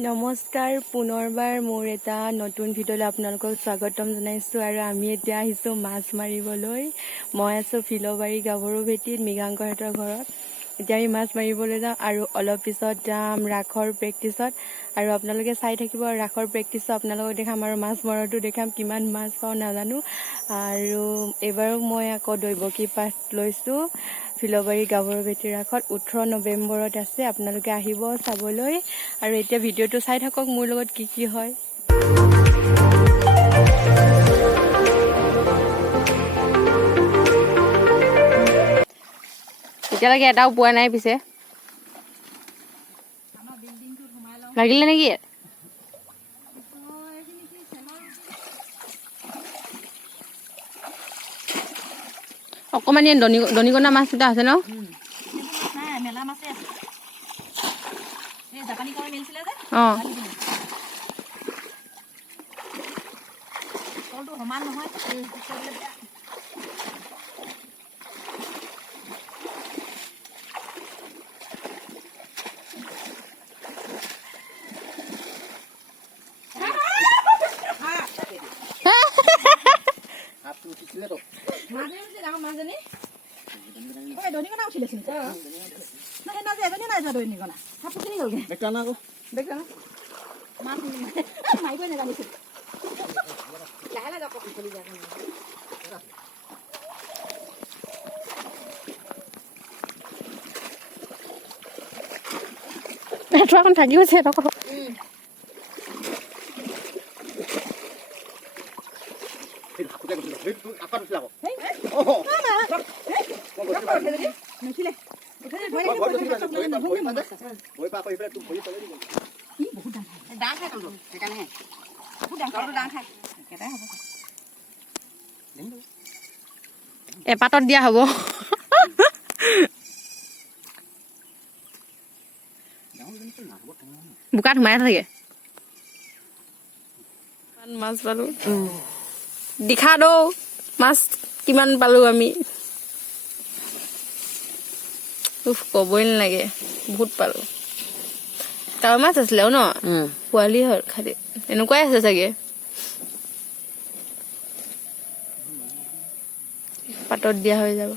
নমস্কাৰ পুনৰবাৰ মোৰ এটা নতুন ভিডিঅ'লৈ আপোনালোকক স্বাগতম জনাইছোঁ আৰু আমি এতিয়া আহিছোঁ মাছ মাৰিবলৈ। মই আছোঁ ফিলবাৰী গাভৰু ভেটিত মৃগাংকহঁতৰ ঘৰত। এতিয়া আমি মাছ মাৰিবলৈ যাম আৰু অলপ পিছত যাম ৰাসৰ প্ৰেক্টিছত আৰু আপোনালোকে চাই থাকিব। ৰাসৰ প্ৰেক্টিছত আপোনালোকক দেখাম আৰু মাছ মৰাটো দেখাম, কিমান মাছ পাওঁ নাজানো। আৰু এইবাৰো মই আকৌ দৈৱকী পাঠ লৈছোঁ ফিলবাৰী গাভৰু ভেটিৰ ৰাসত 18 নৱেম্বৰত আছে। আপোনালোকে আহিব চাবলৈ আৰু এতিয়া ভিডিঅ'টো চাই থাকক মোৰ লগত কি হয়। এতিয়ালৈকে এটাও পোৱা নাই, পিছে লাগিলে নেকি? অকণমান দনিকণা মাছ এটা আছে ন? অঁ এখন থাকি গৈছে এটকা। এপাতত দিয়া হ'ব। বোকাত সোমাই থাকে। মাছ পালো, দিখা দৌ মাছ কিমান পালো আমি। কবই নালাগে, বহুত পালো। কাৱৈ মাছ আছিলে ন? পোৱালি হ'ল খালি, এনেকুৱাই আছে চাগে। পাতত দিয়া হৈ যাব।